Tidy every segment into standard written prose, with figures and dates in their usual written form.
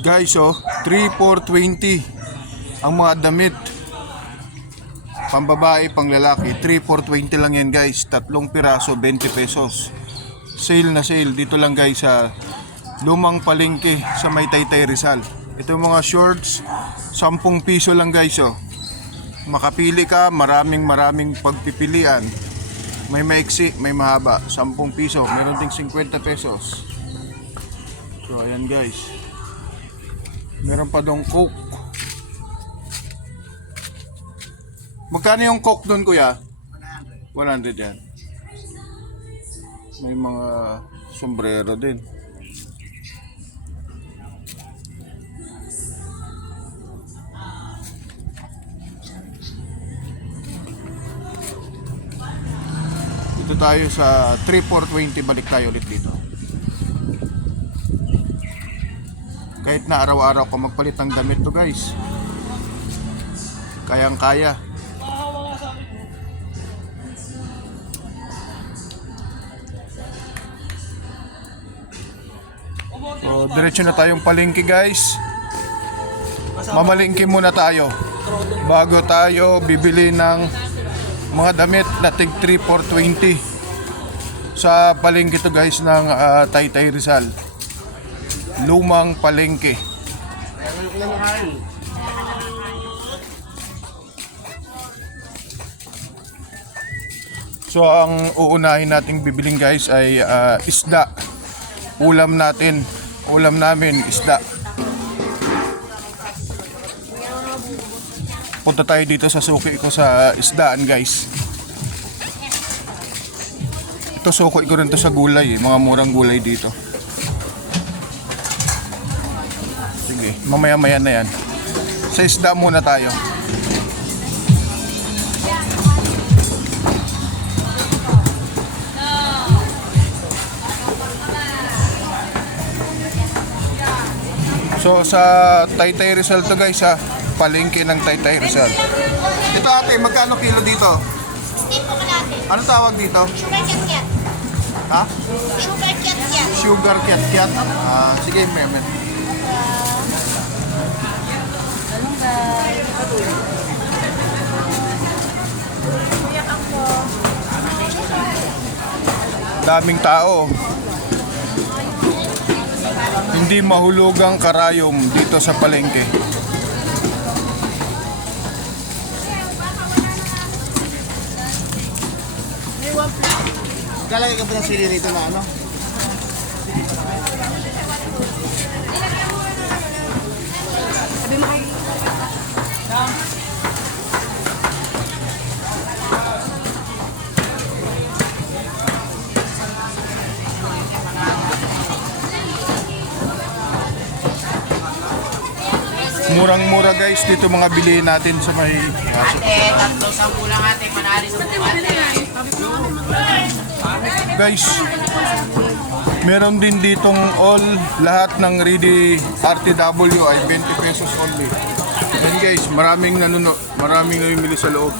Guys, 3 for 20 ang mga damit. Pambabae, pang lalaki, 3 for 20 lang yan guys. Tatlong piraso, 20 pesos. Sale na sale. Dito lang guys sa Lumang Palengke sa may Taytay Rizal. Ito mga shorts, 10 piso lang guys. Makapili ka, maraming pagpipilian. May maiksi, may mahaba, 10 piso. Meron ding 50 pesos. So ayan guys. Meron pa dong Coke. Magkano yung Coke doon kuya? 100 yan. May mga sombrero din. Dito tayo sa 3 for 20. Balik tayo ulit dito. Kahit na araw-araw ka magpalit ng damit to guys, kayang kaya. So diretso na tayong palengke guys. Mamalengke muna tayo bago tayo bibili ng mga damit na tig 3 for 20 sa palengke to guys ng Taytay Rizal, Lumang Palengke. So ang uunahin nating bibiling guys ay isda. Ulam namin isda. Punta tayo dito sa suki ko sa isdaan guys. Ito suki ko rin to sa gulay, mga murang gulay dito. Sige, mamaya-maya na yan. Sa isda muna tayo. So sa Taytay Rizal to guys palengke ng Taytay Rizal. Ito ate, magkano kilo dito? 60 po natin. Anong tawag dito? Sugar cat-cat. Ha? Sugar cat-cat. Sugar cat-cat. Sige, meme. Daming tao. Hindi mahulugang karayom dito sa palengke. Galay ka ba ng sili rito na ano? Sabi mo kay... Murang-mura guys dito mga bilihin natin sa may Ate, 3-10 lang ate, manali sa guys. Meron din ditong all, lahat ng ready RTW ay 20 pesos only. And guys, maraming namimili sa loob.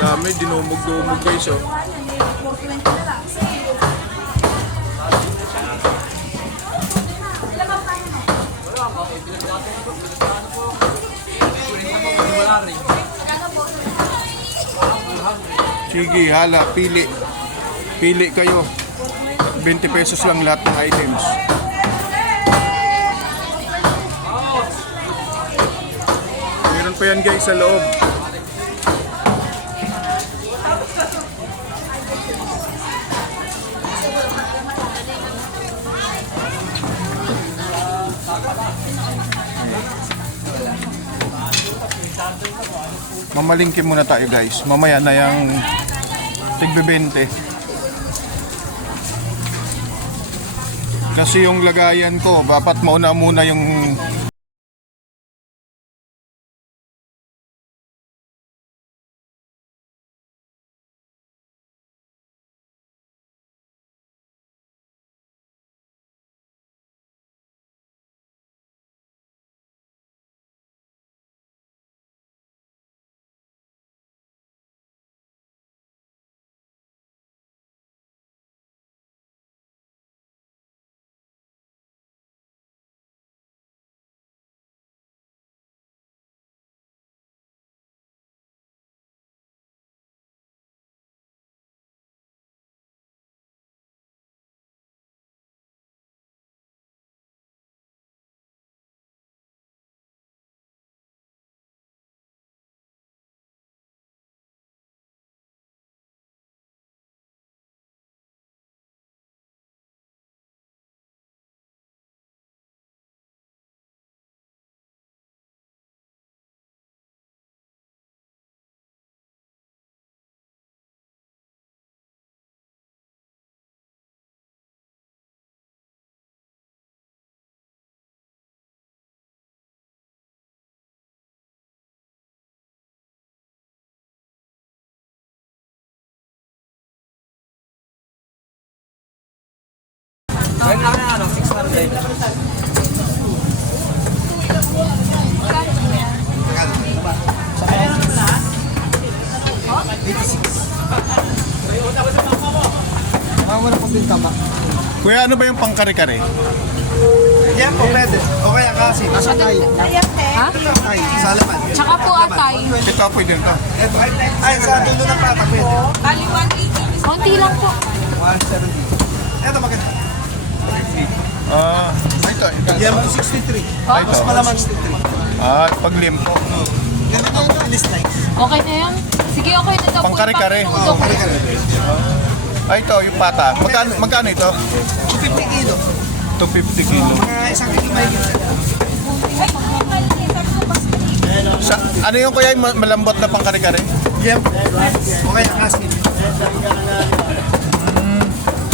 Dami, dinumog-dumog guys Sige, hala, pili. Pili kayo. 20 pesos lang lahat ng items. Meron pa yan guys sa loob. Mamalingki muna tayo guys. Mamaya na yung tig-20. Kasi yung lagayan ko, dapat mauna muna yung Wala po din tama. Kuya, ano ba yung pangkare-kare? Yan po, pwede. O kaya kasi. Nasa tayo. Ha? Ay, sa laman. Tsaka po atay. Ito, pwede ito. Ito, ay, sa dulo ng pata, pwede. Bali 180. Konti lang po. 170. Ito, maganda. Ito. Yan po, 63. Ay, Mas ito. malaman 63. Paglimpo. Ganito ang list like. Okay na yan? Sige, okay na daw po. Pangkare-kare. Oo, kare-kare. Ito, yung pata. Magkano ito? 50 kilo. 250 kilo. Mga isang kilo may Ano yung kuya yung malambot na pangkare-kare? Yan po. O kaya kasi.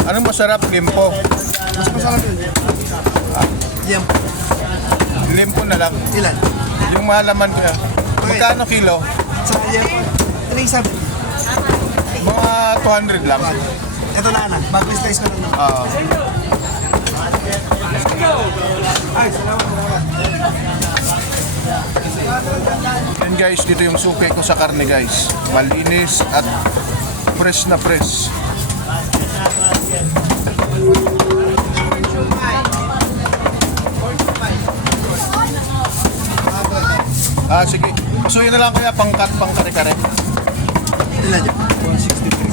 Anong masarap? Limpo. Mas masarap yun. Yan po. Limpo na lang. Ilan? Yung mahalaman kuya. Magkano kilo? Sa yan po. 370. Mga 200 lang. Ito na anak. Back-slice ko lang naman. Ay, salamat. Yan guys, dito yung suke ko sa karne guys. Malinis at fresh na fresh. Sige. Pasuyin na lang kuya pangkat pang kare-kare. Ilan yan? 163.